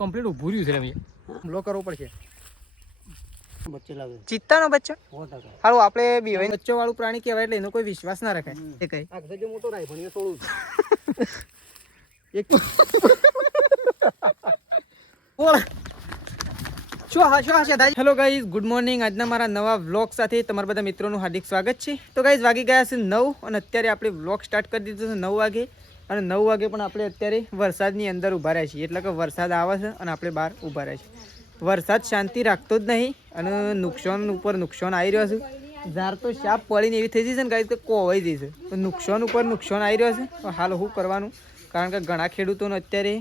Complete ઊભું રહ્યું છે રમી બ્લો કરવો પડશે ચિત્તાનો બચ્ચો હારું આપણે બીવાય બચ્ચો વાળું પ્રાણી કહેવાય એટલે એનો કોઈ વિશ્વાસ ના રખાય એ કઈ આગળ જો મોટો રાય ભણીએ થોડું એક હેલો ગાઈઝ, ગુડ મોર્નિંગ. આજના મારા નવા વ્લોગ સાથે તમારા બધા મિત્રોનું હાર્દિક સ્વાગત છે. તો ગાઈઝ વાગી ગયા છે 9 અને અત્યારે આપણે વ્લોગ સ્ટાર્ટ કરી દીધો છે 9 વાગે અને 9 વાગે પણ આપણે અત્યારે વરસાદની અંદર ઊભા રહ્યા છીએ. એટલે કે વરસાદ આવે છે અને આપણે બહાર ઊભા રહ્યા છીએ. વરસાદ શાંતિ રાખતો જ નહીં અને નુકસાન ઉપર નુકસાન આવી રહ્યો છે. ઝાર તો શાપ પડીને એવી થઈ જશે ને ગાઈઝ કે કોવાઈ જશે. તો નુકસાન ઉપર નુકસાન આવી રહ્યો છે. તો હાલ શું કરવાનું, કારણ કે ઘણા ખેડૂતોને અત્યારે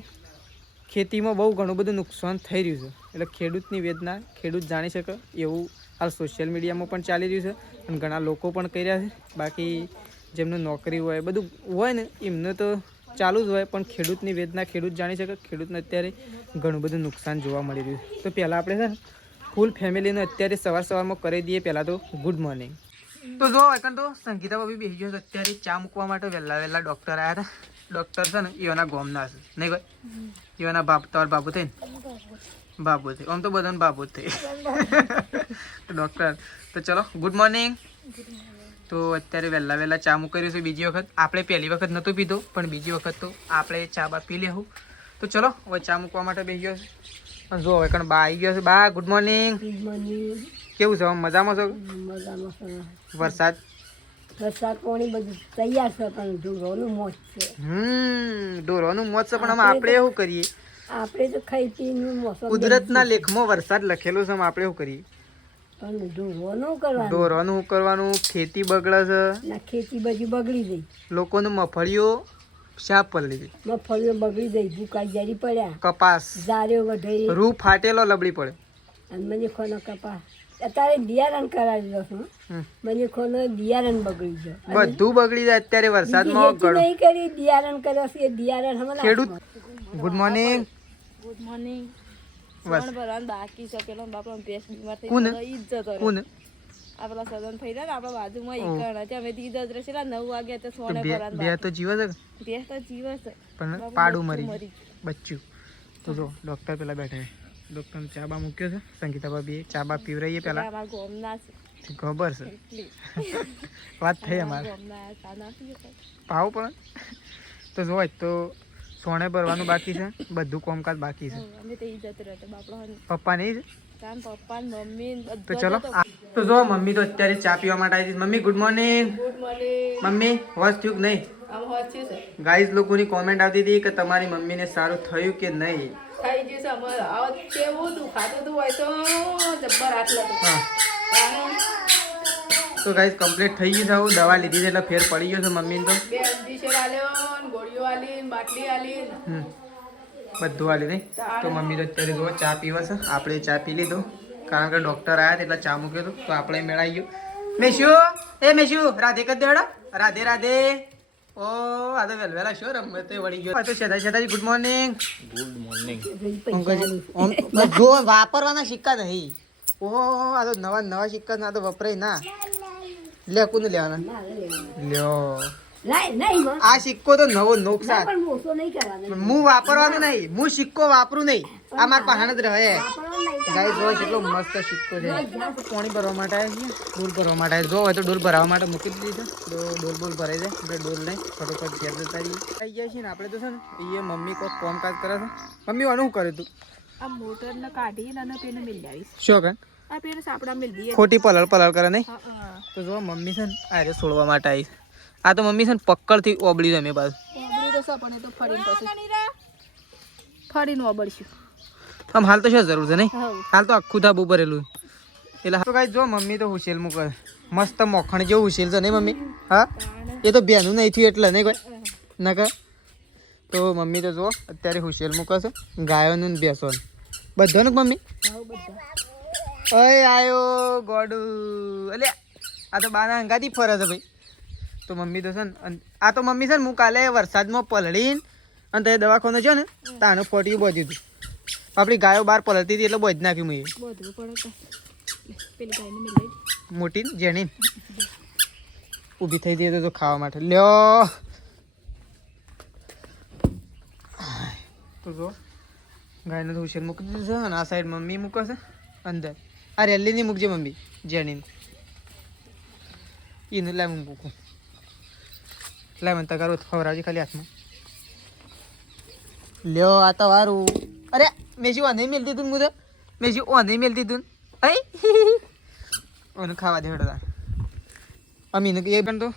ખેતીમાં બહુ ઘણું બધું નુકસાન થઈ રહ્યું છે. એટલે ખેડૂતની વેદના ખેડૂત જાણી શકે એવું હાલ સોશિયલ મીડિયામાં પણ ચાલી રહ્યું છે અને ઘણા લોકો પણ કહી રહ્યા છે. બાકી જેમનું નોકરી હોય બધું હોય ને એમને તો ચાલુ જ હોય, પણ ખેડૂતની વેદના ખેડૂત જાણી શકે. ખેડૂતને અત્યારે ઘણું બધું નુકસાન જોવા મળી રહ્યું છે. તો પહેલાં આપણે છે ને ફૂલ ફેમિલીને અત્યારે સવારમાં કરી દઈએ. પહેલાં તો ગુડ મોર્નિંગ. તો જો એકણ તો સંગીતા ભાભી બેસી ગયો છે અત્યારે ચા મૂકવા માટે. વહેલા ડૉક્ટર આવ્યા હતા. ડૉક્ટર છે ને એવાના ગોમના છે નહીં ભાઈ, એવાના તમારા બાબુ થઈ ને બાબુ થઈ, આમ તો બધાને બાબુ જ થઈ ડૉક્ટર. તો ચલો ગુડ મોર્નિંગ. તો અત્યારે વહેલા ચા મૂકી રહ્યું છે. બીજી વખત આપણે પહેલી વખત નહોતું પીધો પણ બીજી વખત તો આપણે ચા બા પી લેવું. તો ચલો હવે ચા મૂકવા માટે બેસી ગયો છે. અને જો હવે બા આવી ગયો છે. બા ગુડ મોર્નિંગ. કેવું છે મજામાં છો? વરસાદ પાણી બધું તૈયાર છે પણ ઢોરોનું મોત છે. ઢોરોનું મોત છે પણ આમાં આપણે એવું કરીએ, આપણે તો ખાઈ પીનું મોસમ કુદરતના લેખમાં વરસાદ લખેલો છે. આપણે એવું કરીએ પણ ઢોરોનું કરવાનું. ઢોરોનું કરવાનું. ખેતી બગડે છે ના, ખેતી બધી બગડી ગઈ. લોકોનું મફળીઓ શાપ પડી ગઈ, મગફળીઓ બગડી ગઈ, ભૂકાઈ જારી પડ્યા, કપાસ ઝારીઓ વઢઈ, રૂ ફાટેલો લબડી પડે. અને મને ખોનો કપાસ અત્યારે બિયારણ કરાવી દો છું. મને ખોનો બિયારણ બગડી જાય, બધું બગડી જાય અત્યારે વરસાદમાં. નહીં કરી બિયારણ કર્યો છે એ બિયારણ હમણાં ખેડૂત ગુડ મોર્નિંગ. Good morning. બસ બાકી છે પેલો બાપડો ભેંસ બીમાર થઈ કોણ ગયો, ઈ જ જતો રહ્યો. કોણ આપણા સદન થઈ રહ્યા ને આપણા બાજુમાં ઈ કણ હતી. અમે ઈ જ રહેલા 9 વાગ્યા તો સોને બે તો જીવે છે ભેંસ તો જીવે છે પણ પાડું મરી બચ્ચું. તો જો ડૉક્ટર પેલા બેઠા છે. ડૉક્ટરને ચા બા મૂક્યો છે. સંગીતા ભાભીએ ચા બા પીવરાઈએ પેલા. અમારા ગામના છે ખબર છે એટલી વાત થઈ અમારે ગામના સાના પાવ પણ. તો જોવાય તો સોને ભરવાનું બાકી છે, બધું કામકાજ બાકી છે. અમે તો ઈ જતો રહ્યો બાપડો પપ્પા નહીં છે તાન પપ્પા ને મમ્મી તો ચલો. તો જો મમ્મી તો અત્યારે ચા પીવા માટે આવી છે. મમ્મી ગુડ મોર્નિંગ. Good morning. મમ્મી હોશ થયું કે નહીં? આમ હોચ્યું છે. ગાઈઝ લોકોની કોમેન્ટ આવતી હતી કે તમારી મમ્મીને સારું થયું કે નહીં. થઈ ગયું છે અમારે. આવ કેવું દુખાતું હતું હોય તો જબ્બર આટલા હા તો ગાઈઝ કમ્પ્લીટ થઈ ગયું છે. આવું દવા લીધી છે એટલે ફેર પડી ગયો છે મમ્મીને. તો બે ઇન્જેક્શન આલ્યો ને ગોળીઓ આલી ને બાટલી આલી ને બધું આલી નહીં. તો મમ્મી તો અત્યારે જો ચા પીવા છે. આપણે ચા પી લીધો કારણ કે ડૉક્ટર આવ્યા એટલે ચા મૂક્યો હતો તો આપણે મેળાઈ ગયો. મેશુ એ મેશુ રાધે કદ દેડો. રાધે રાધે. ઓ આ તો વહેલા શું રમે તો વળી ગયો. તો શેતાજી ગુડ મોર્નિંગ. Good morning. જો વાપરવાના સિક્કા નહીં. ઓહો આ તો નવા સિક્કા ના તો વપરાય ના. લે કોને લેવાના લ્યો. આ સિક્કો તો નવો નોકસાન. હું વાપરવાનું નહીં, હું સિક્કો વાપરું નહીં. આ મારા પાસે જ રહે. ગાઈસ જો કેટલો મસ્ત સિક્કો છે. પાણી ભરવા માટે આવ્યા છીએ, ડોલ ભરવા માટે આવ્યા. જો હોય તો ડોલ ભરાવા માટે મૂકી દીધી છે. તો ડોલ ભરાઈ જાય આપણે ડોલ લઈ ફટોફટ ઘેર જતા રહીએ. આવી ગયા છીએ ને આપણે તો છે ને એ મમ્મી કોઈ કામકાજ કરે છે. મમ્મી આનું શું કરે તું? આ મોટર ને કાઢી અને પેને મિલ જાવીશ. શું કરે? આ પેને સાપડા મિલ દઈએ. ખોટી પલળ કરે નહીં. તો જો મમ્મી છે ને આ છોડવા માટે આવી. આ તો મમ્મી છે ને પક્કડથી ઓબળી રમે પાછું. ઓબળી તો સા પણ તો ફરીને ફરીને ઓબળશું. આમ હાલ તો શું જરૂર છે નહીં? હાલ તો આખું ધાબુ ભરેલું એટલે. તો કાંઈ જો મમ્મી તો હુસેલ મૂકે મસ્ત મોખણ જેવું હુસેલ છે નહીં મમ્મી? હા એ તો બેનું નહીં થયું એટલે નહીં કોઈ નકા. તો મમ્મી તો જો અત્યારે હુસેલ મૂકે છે ગાયોનું ને ભેંસોનું બધાનું મમ્મી. ઓય આયો ગોડું. એટલે આ તો બાના અંગાથી ફરે છે ભાઈ. તો મમ્મી તો છે ને આ તો મમ્મી છે ને હું કાલે વરસાદમાં પલળીને અને તે દવાખાનું છે ને તાનું ફોટ્યું બધું હતું. આપણી ગાયો બહાર પલળતી હતી એટલે બધું નાખ્યું મેં. મોટી જેની ઊભી થઈ જઈએ તો ખાવા માટે લ્યો. તો તો જો ગાયને તો ઉછેર મૂકી દીધું છે અને આ સાઈડ મમ્મી મૂકે છે અંદર. આ રેલીની મૂકજે મમ્મી જેણીને એને લાય હું મૂકું. લાય મને તગારો ખવડાવજે ખાલી હાથમાં. લ્યો આ તો વારું. અરે મેં શું નહીં મેળતી તું મુદે મેં શું નહીં મેળતી તું અને ખાવા દે હેડો. અમીને એ પણ તો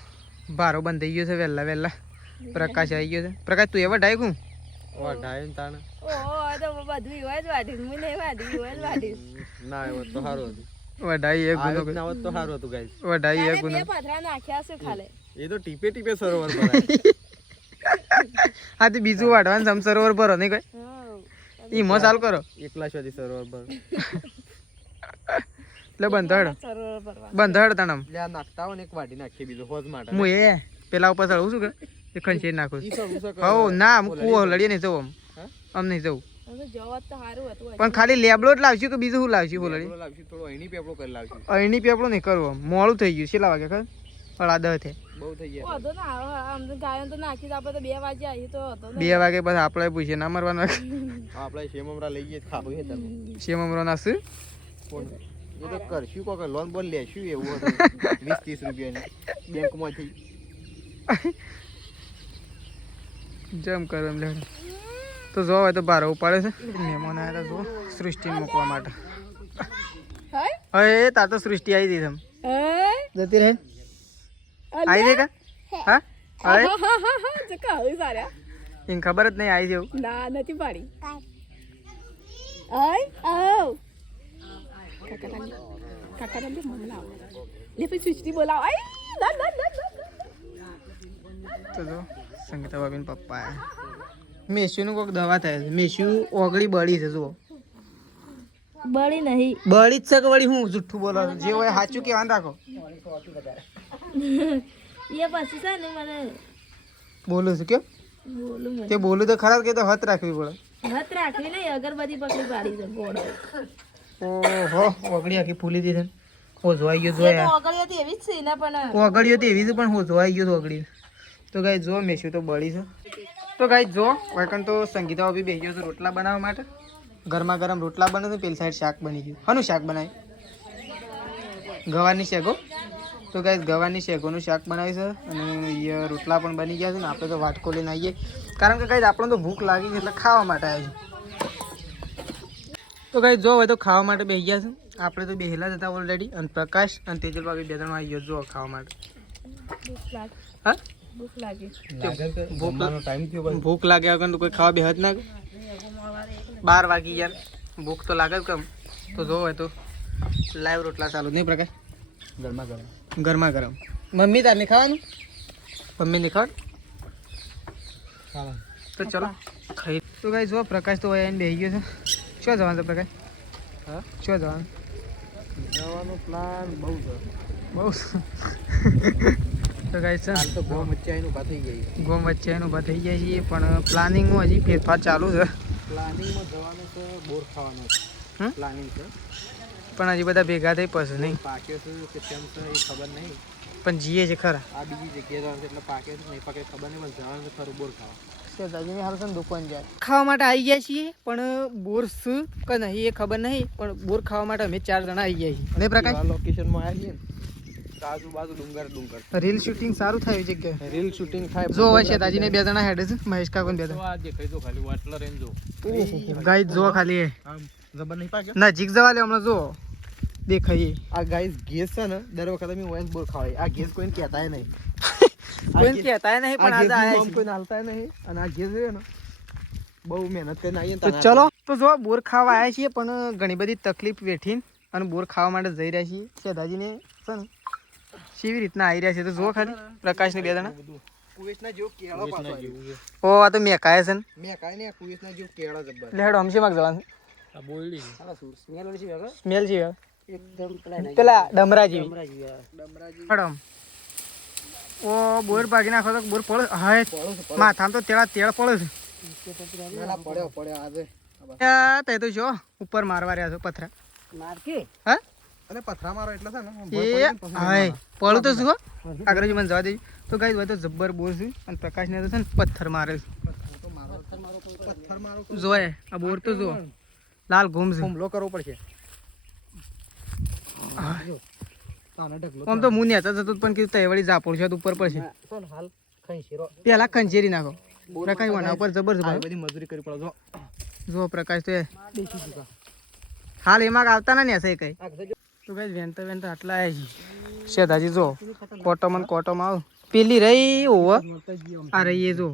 બારો બંધ થઈ ગયો છે વહેલા વહેલા. પ્રકાશ આવી ગયો છે. પ્રકાશ તું એવા ડાયકું ડાય તાણે ઓહો તો બધું હોય જ વાટીશ હું નહીં વાટી હોય જ વાટીશ. ના એ તો સારું હતું. વડાઈ એક ગુનો ના હોત તો સારું હતું ગાઈસ. વડાઈ એક બે ગુનો. પાથરા નાખ્યા છે ખાલે. એ તો ટીપે ટીપે સરોવર ભરાય. આ તો બીજું વાટવાનું સમ સરોવર ભરો નહીં કોઈ ઈ મો ચાલુ કરો એકલા સુધી સરોવર ભર. એટલે બંધડ સરોવર ભરવા બંધડ તણમ લે આ નાખતા હોય ને એક વાટી નાખીએ બીજો હોજ માટે. હું એ પેલા ઉપર ચડવું છું કે એ ખંચેર નાખું ઈ સર ઉસર હો ના હું કૂવો લડીએ નહીં જવું આમ નહીં જવું હવે જવાબ તો સારું હતું. પણ ખાલી લેબડો જ લાવશું કે બીજું શું લાવશું બોલડી પેપડો લાવશું થોડો અહીંની પેપડો કરી લાવશું. અહીંની પેપડો નહીં કરવો મોડું થઈ ગયું કેટલા વાગે ખબર પણ આ 10 થે બહુ થઈ ગયા. હતો ને આમ તો ગાયો તો નાખી તો આપણે તો 2 વાગે આવી તો હતો ને. 2 વાગે પછી આપણે પૂછીએ ના મારવાનું આપણે શેમમરા લઈ જઈએ ખાવું હે તમે. સેમ અમરો નાસું કોણ એ તો કરશું કોક લોન બોન લેશું એવું હતું 20-30 રૂપિયાની બેંકમાંથી. જમ કરો એમ લેડો તો જો હોય તો બાર ઉપાડે છે મહેમાન આવ્યા હતા જો સૃષ્ટિ મૂકવા માટે. હાય હવે તાર તો સૃષ્ટિ આવી હતી તમે એ જતી રહે આવી દે કા હા હવે જો કહું સારા એને ખબર જ નહીં આવી જેવું ના નથી પાડી આય આવ કાકા ને મમ્મી લાવ લે પછી સુચતી બોલાવ આય ના ના ના તો જો સંગીતા ભાભીને પપ્પા મેસ્યુનું કોઈક દવા થાય છે. મેસ્યુ ઓગળી બળી છે જુઓ બળી નહીં બળી જ છે કે વળી હું જુઠ્ઠું બોલો છો? જે હોય સાચું કહેવાનું રાખો. એ પછી છે ને મને બોલું છું કેમ બોલું મને તે બોલું તો ખરા કે તો હત રાખવી પડે. હાથ રાખવી નહીં અગરબત્તી પકડી પાડી છે ગોળો ઓહો ઓગળી આખી ફૂલી દીધી ને. હો જોઈ ગયો એ તો જોયા ઓગળી હતી એવી જ છે ને પણ ઓગળ્યો તો એવી જ પણ હું જોઈ ગયો તો ઓગળી. તો ગાઈ જો મેસ્યુ તો બળી છે. તો ગાઈ જો વૈકન તો સંગીતા ભાભી બેસી ગયો છે રોટલા બનાવવા માટે. ગરમા ગરમ રોટલા બને છે. પેલી સાઈડ શાક બની ગયું. શાનું શાક બનાવ્યું? ગવારની શેકો. તો ગાઈ ગવારની શેકોનું શાક બનાવી છે અને અહીંયા રોટલા પણ બની ગયા છે ને આપણે તો વાટકો લઈને આવીએ કારણ કે ગાઈ આપણને તો ભૂખ લાગી છે એટલે ખાવા માટે આવ્યા છે. તો ગાઈ જો હવે તો ખાવા માટે બેસી ગયા છે. આપણે તો બેસેલા જ હતા ઓલરેડી અને પ્રકાશ અને તેજલ ભાભી 2-3 આવી ગયો જો ખાવા માટે. હા ભૂખ લાગી ભૂખ લાગ્યા વગર તો કોઈ ખાવા બેહત ના 12 વાગી યાર ભૂખ તો લાગે જ કમ. તો જો હોય તો લાઈવ રોટલા ચાલુ નહીં પ્રકાશ ગરમા ગરમ ગરમા ગરમ. મમ્મી તાર નહીં ખાવાનું? મમ્મી નહીં ખાવાનું? તો ચલો ખાઈ. તો ગાઈ જો પ્રકાશ તો હોય આવીને બેસી ગયો છે. શું જવાનું છે પ્રકાશ? હા શું જવાનું? જવાનો પ્લાન બહુ છે બહુ તો ગાઈ છે હાલ તો ગોમ વચ્ચે આવીને ઊભા થઈ ગઈ. ગોમ વચ્ચે એનું ઊભા થઈ જાય છે પણ પ્લાનિંગમાં હજી ફેરફાર ચાલુ છે. પ્લાનિંગમાં જવાનું છે બોર ખાવાનું હમ? પ્લાનિંગ છે પણ હજી બધા ભેગા થઈ પછી નહીં પાકે છે કે કેમ છે એ ખબર નહીં. પણ જીએ છે ખરા. આ બીજી જગ્યાએ જવાનું છે એટલે પાકે છે નહીં પાકે ખબર નહીં પણ જવાનું છે ખરું બોર ખાવા. દુકાન જાય ખાવા માટે આવી ગયા છીએ પણ બોર શું કે નહીં એ ખબર નહીં પણ બોર ખાવા માટે અમે 4 જણા આવી ગયા છીએ. અને પ્રકાશ લોકેશનમાં આવ્યા છીએ ને આજુબાજુ ડુંગર રીલ શૂટિંગ સારું થાય એવી જગ્યાએ. રીલ શૂટિંગ થાય જો હોય છે તાજીને 2 જણા હેડે છે મહેશ કાકો 2 જણા. આ દેખાય તો ખાલી વાટલા રેન જો ગાઈસ જો ખાલી આમ જબર નહીં પાકે. નજીક જવા લે હમણાં જો દેખાય. આ ગાઈસ ગેસ છે ને દર વખતે અમે ઓએસ બોર ખાવાય. આ ગેસ કોઈને કહેતાય નહીં. કોઈ કહેતા નહીં પણ આજે આયા છે. કોઈ હાલતા નહીં અને આ ગેસ છે ને બહુ મહેનત કરીને આવીએ ને તો ચલો તો જો બોર ખાવા આવ્યા છીએ પણ ઘણી બધી તકલીફ વેઠીને અને બોર ખાવા માટે જઈ રહ્યા છીએ. સેધાજીને છે ને કેવી રીતના આવી રહ્યા છે તો જો ખાલી પ્રકાશને 2 જણા. કુવેસના જેવો કેળો પાછો આવ્યો. ઓ આ તો મેકાય છે ને મેં કાંઈ નહીં આ કુવેસના જેવો કેળો જબ્બર. લે હેડો અમશે માગ જવાનું. આ બોયડી સ્મેલ ઓછી આવે સ્મેલ છે એકદમ પેલા ડમરા જેવી. ડમરાજી હેડો ઓ બોર ભાગી નાખો તો બોર પડે હા માથામાં તો તેડા તેડ પડે છે. ના પડ્યો આજે તે તો જો ઉપર મારવા રહ્યા છો પથરા. મારકે હા અને પથરા મારો એટલે છે ને એ હાય પડું તો શું આગળ મને જવા દેજો. તો ગાઈસ હોય તો જબ્બર બોર છે અને પ્રકાશને તો છે ને પથ્થર મારે છે. પથ્થર મારો તો જોય આ બોર તો જો લાલ ઘૂમ છે હુમલો કરવો પડશે આમ તો હું નેતા જતો પણ કીધું તય વળી ઝાપોડ છે તો ઉપર પડશે હાલ ખંચેરો પેલા ખંચેરી નાખો પ્રકાશ વાના ઉપર જબરજસ્ત આ ભાઈ બધી મજૂરી કરી પડે જો જો પ્રકાશ તો એ દેશી જુગા હાલ એમાં આવતા ના ને હશે કઈ આ ગજો તો કઈ વેનતા વેનતા આટલા આવ્યા છે શેદાજી જો કોટોમાં આવ પેલી રહી ઓવ આ રહી એ જો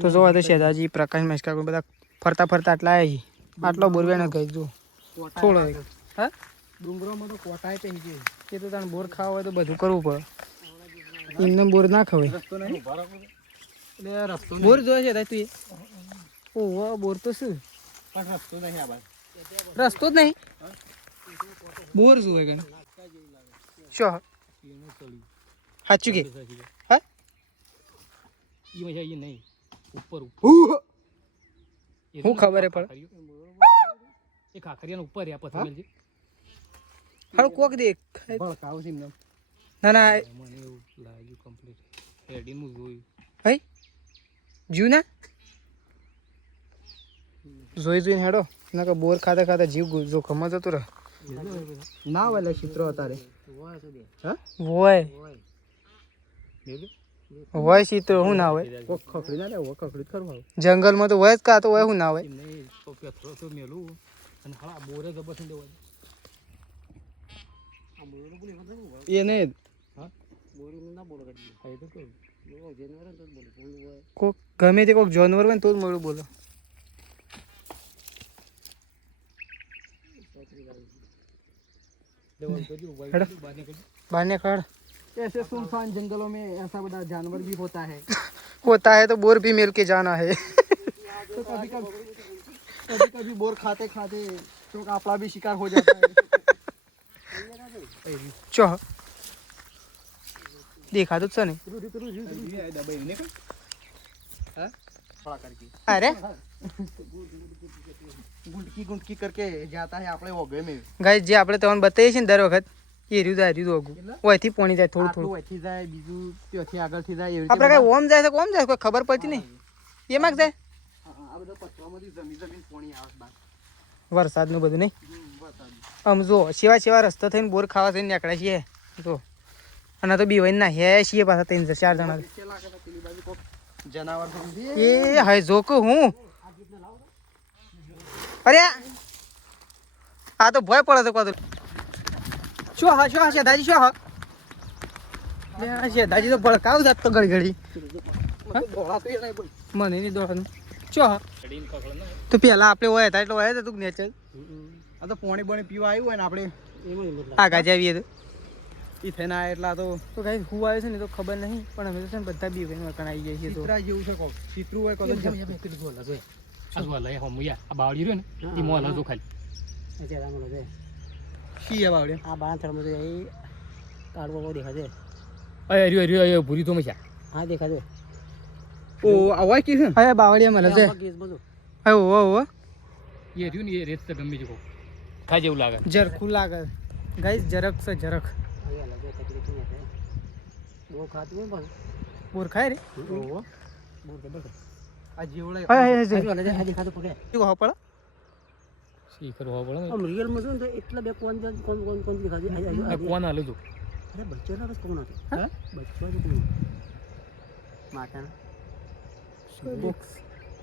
તો જોવા તો શેદાજી પ્રકાશ મસ્કા બધા ફરતા ફરતા આટલા આવ્યા છે આટલો બોરવેણ ગઈ જો થોડો હા ડુંગરોમાં તો કોટાય તે છે એ તો તાણ બોર ખાવા હોય તો બધું કરવું પડે એમને બોર ના ખવાય રસ્તો નહીં એટલે રસ્તો બોર જોયે છે તું એ ઓહો બોર તો શું પણ રસ્તો નહીં આ બાજુ રસ્તો જ નહીં બોર શું હોય કઈ શું સાચું કે હા હું ખબર હે પડે હારું કોક દેખ ભળકાવ છે એમને ના ના હઈ જીવ ના જોઈને હેડો ના કે બોર ખાતા ખાતા જીવ જોખમમાં જતો રહે ના વાલે ચિત્રો અતારે હોય હોય ચિત્ર શું ના હોય કોક ખખડી ના લે ખખડી કરવા જંગલમાં તો હોય જ કા તો હોય શું ના હોય એ નહીં કોક ગમે તે કોક જાનવર હોય ને તો જ મળ્યું બોલો बाने खड़ ऐसे सुनसान जंगलों में ऐसा बड़ा जानवर भी होता है तो बोर भी मिल के जाना है तो कभी बोर खाते खाते तो आपला भी शिकार हो जाता है चो देखा तो सने अरे गुंडकी गुंडकी करके जाता है આપણે ઓગે મે ગાઈસ જે આપણે તમને બતાવીએ છે ને દર વખત એ રહ્યું ઓગું ઓયથી પોણી જાય થોડું થોડું ઓયથી જાય બીજું ત્યાંથી આગળથી જાય એવી આપણે કઈ ઓમ જાય છે કોમ જાય કોઈ ખબર પડતી નહીં એમાં જાય આ બધા પથરામાંથી જમીન પોણી આવે બહાર વરસાદનું બધું નહીં આમ જો સેવા રસ્તો થઈને બોર ખાવા થઈને નીકળ્યા છીએ તો અને તો બીવાઈને ના હે છીએ પાછા 3-4 જણા જનાવર એ હાય જોક હું અરે આ તો ભય પડે છે કોતો શું હા દાજી શું હા દાજી તો ભડકાવ જાત તો ઘડી મને નહીં દોડવાનું શું હા તો પેલા આપણે હોય હતા એટલે હોય તું નેચર આ તો પોણી બોણી પીવા આવ્યું હોય ને આપણે આગા જાવીએ તો ઈ થઈને આ એટલા તો ગાઈસ હું આવે છે ને તો ખબર નહીં પણ અમે તો છે ને બધા બી ભાઈ મકાન આવી જાય છે તો ચિત્રા જેવું છે કોક ચિત્રું હોય કોક કી હે બાવડે આ બાણ થળમાં તો એ કાળવો દેખાશે પૂરી તો મજા હા દેખાશે ઓ આ હોય કી છે હવે બાવળિયા મળે છે કેસ બધું હવે ઓ ખાઈ જેવું લાગે જરખું લાગે ગાઈસ જરાક છે જરાક હવે અલગ તકલીફ નહીં હશે બહુ ખાતું હોય પણ બોર ખાય રે ઓહો બહુ જબરદસ્ત આ જેવડે આ દેખાતું પકડે કેવું હા પડે શીખર હોવા પડે આમ રિયલમાં જો ને તો એટલા બે કોણ દેખાશે કોણ હાલું તું અરે બચ્ચો ના કોણ હતો હા બચ્ચો જ માતાના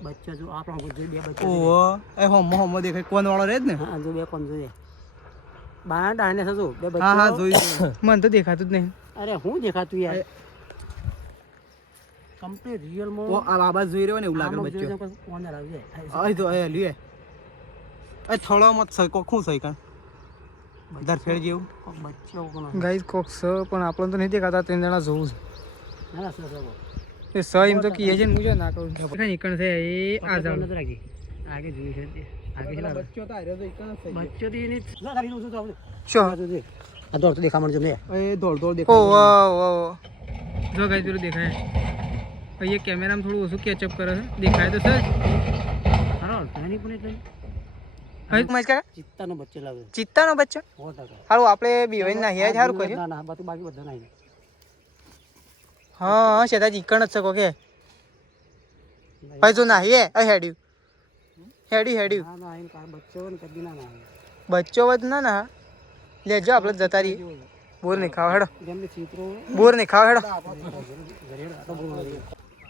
બચ્ચા જો આપણા જો બે બચ્ચા ઓહો એ હોમો દેખાય કોણ વાળો રે જ ને હા જો બે કોણ જોઈએ બાણા ડાને થજો બે હા બચ્ચા હા જોઈ મને તો દેખાતું જ નહીં અરે હું દેખાતું યાર કમ્પ્લીટ રિયલમાં ઓ આ બાબા જોઈ રહ્યો ને એવું લાગે બચ્ચો કોણ લાવજે આ તો એ લ્યે એ થોડો મત સઈ કોખું સઈ કાં દરફેડ જેવું બચ્ચો કોણ ગાઈસ કોક સ પણ આપણને તો નહીં દેખાતા 3 જણા જોવું ના સર છે એ સ એમ તો કીએ છે ને મુજો ના કહું કઈ નીકળ છે એ આ જાવ નજર રાખી આગે જોઈ છે આગે છે બચ્ચો તો આર્યો તો એકન સઈ બચ્ચો થી એની જો તારી નું જો શું આ દોડ તો દેખા મળજો ને એ દોડ ઓ દેખાય વાહ જો ગાઈસ પેલું દેખાય અહીંયા કેમેરામાં થોડું ઓછું કેચઅપ કરે છે દેખાય તો સર હારો નાની પણ એટલે હવે મસ્કા ચિત્તાનો બચ્ચો લાગે ચિત્તાનો બચ્ચો 100% હારું આપણે બીવાઈ ના હેજ હારું કર્યું ના બાકી બધા નહીં હા શેતાજી કણ જ શકો કે ભાઈ જો ના હે હેડ્યું બચ્ચો વધ ના લેજો આપણે જતા રહીએ બોર નહીં ખાવ હેડો બોર નહીં ખાવ હેડો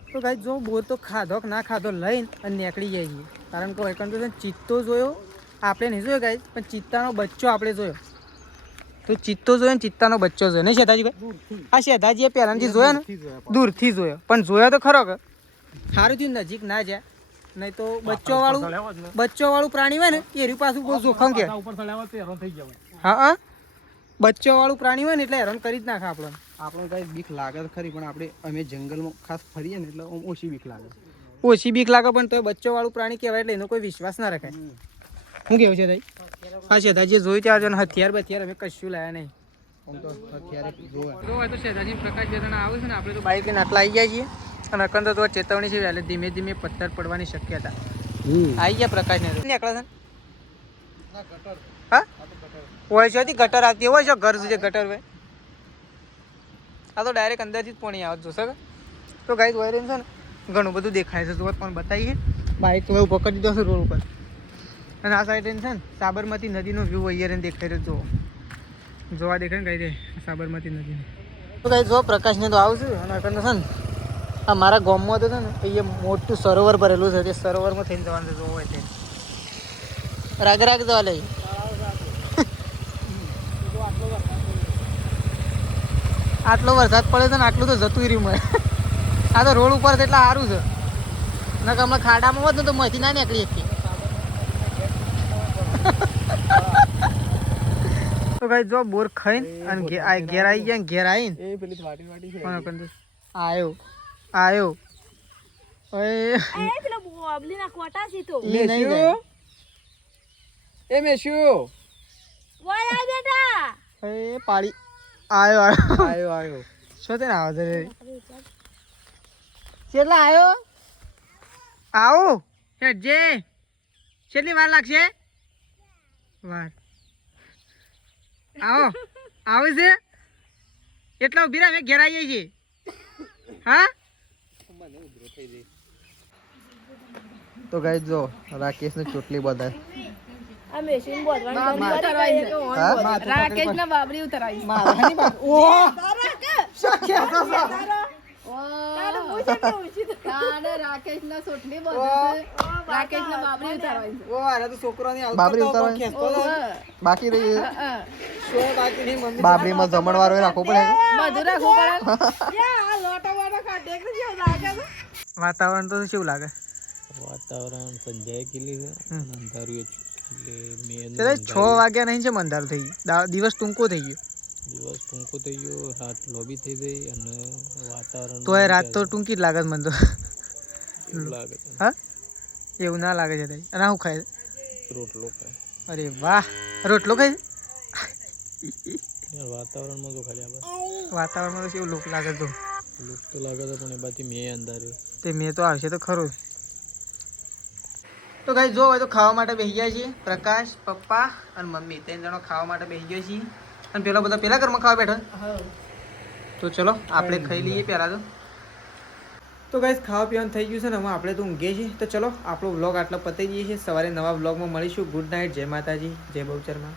તો ગાઈસ જો બોર તો ખાધો કે ના ખાધો લઈને અને નીકળી જાય છે કારણ કે એકંદર તો ચિત્તો જોયો આપણે નહીં જોયો ગાઈસ પણ ચિત્તાનો બચ્ચો આપણે જોયો તો ચિત્તો જોયો ને ચિત્તાનો બચ્ચો જોયો નહીં શેતાજી ભાઈ આ શેતાજીએ પહેલાંથી જોયો ને દૂરથી જોયો પણ જોયો તો ખરો કે સારું થયું નજીક ના જાય નહીં તો બચ્ચો વાળું પ્રાણી હોય ને એ રહ્યું પાછું બહુ જોખમ કે હા બચ્ચો વાળું પ્રાણી હોય ને એટલે હેરાન કરી જ નાખે આપણને કઈ બીક લાગે તો ખરી પણ આપણે અમે જંગલમાં ખાસ ફરીએ ને એટલે ઓછી બીક લાગે પણ તો બચ્ચો વાળું પ્રાણી કહેવાય એટલે એનો કોઈ વિશ્વાસ ના રખાય શું કેવું છે ભાઈ હા શેતાજી જોયું ત્યાં હથિયાર બથિયાર અમે કશું લાયા નહીં તો શેતાજી પ્રકાશ જતા આવે છે ને આપણે તો બાઈક લઈને આટલા આવી જાય છીએ અને અકંદર તો ચેતવણી છે એટલે ધીમે ધીમે પથ્થર પડવાની શક્યતા આવી ગયા પ્રકાશ ને નીકળે છે હા હોય છે ગટર આવતી હોય છે ઘર સુધી ગટર હોય આ તો ડાયરેક્ટ અંદરથી જ પાણી આવે જોશે તો ગાઈસ વાયરન છે ને ઘણું બધું દેખાય છે જોવા પણ બતાવીએ બાઇક તો એવું પકડી દીધો છે રોડ ઉપર અને આ સાઈડ છે ને સાબરમતી નદીનો વ્યૂ અહીંયા દેખાઈ રહ્યો જોવા દેખાય ને કઈ સાબરમતી નદીનો તો ગાઈસ જો પ્રકાશને તો આવશે અને અકંદર છે ને આ મારા ગામમાં તો છે ને અહીંયા મોટું સરોવર ભરેલું છે તે સરોવરમાં થઈને જવાનું છે જોવો હોય તે રાગ જવા લઈ આટલો વરસાદ પડે છે ને આટલું તો જતું રહ્યું મળે આ તો રોડ ઉપર છે એટલે સારું છે ના કે હમણાં ખાડામાં હોત ને તો મથી ના નીકળી શકીએ તો કઈ જો બોર ખાઈને અને ઘેર આવી ગયા ઘેર આવીને આવ્યો પેલા બોબલી ના કોટા છે તો વાય આ બેટા પાડી આવ્યો શું તેને આવે છે કેટલા આવ્યો આવો જે કેટલી વાર લાગશે વાર આવે છે એટલા ઉભી રહે અમે ઘેર આવીએ છીએ હા તો ગાઈસ જો રાકેશ ને ચોટલી બધાય આ મેશિન બોધવાની રાકેશ ના બાબરી ઉતરાવી મારાની વાત ઓ શક્ય તો રાકેશ ના સોટલી બોધે રાકેશ ના બાબરી ઉતરાવી ઓ આરે તો છોકરોની આવતો બાબરી ઉતારવાની બાકી રહી શો બાકી નહીં મમ્મી બાબરીમાં જમણવારો રાખવો પડે બધું રાખવું પડે આ લોટો વાટો કાઢે કે જેવું લાગે છે વાતાવરણ તો કેવું લાગે વાતાવરણ સંજાય કેલી છે અંધારું એટલે 6 વાગ્યા નહીં છે અંધારું થઈ ગયું દિવસ ટૂંકો થઈ ગયો રાત લોબી થઈ ગઈ અને વાતાવરણ તો એ રાત તો ટૂંકી જ લાગે મને તો લાગે હા એવું ના લાગે છે તારી અને શું ખાય રોટલો ખાય અરે વાહ રોટલો ખાય વાતાવરણમાં તો ખાલી વાતાવરણમાં તો કેવું લુક લાગે તો લુક તો લાગે છે પણ એ બાકી મેં અંધાર્યું તે મેં તો આવશે તો ખરું તો ગાઈસ જો હોય તો ખાવા માટે બેસી ગયા છીએ પ્રકાશ પપ્પા અને મમ્મી 3 જણો ખાવા માટે બેસી ગયા છીએ અને પેલા બધા પેલા ઘરમાં ખાવા બેઠા તો ચલો આપણે ખાઈ લઈએ પહેલાં તો ગાઈસ ખાવા પીવાનું થઈ ગયું છે ને હવે આપણે તો ઊંઘીએ છીએ તો ચલો આપણો વ્લોગ આટલો પતાવી દઈએ છીએ સવારે નવા વ્લોગમાં મળીશું ગુડ નાઇટ જય માતાજી જય બહુચરમાં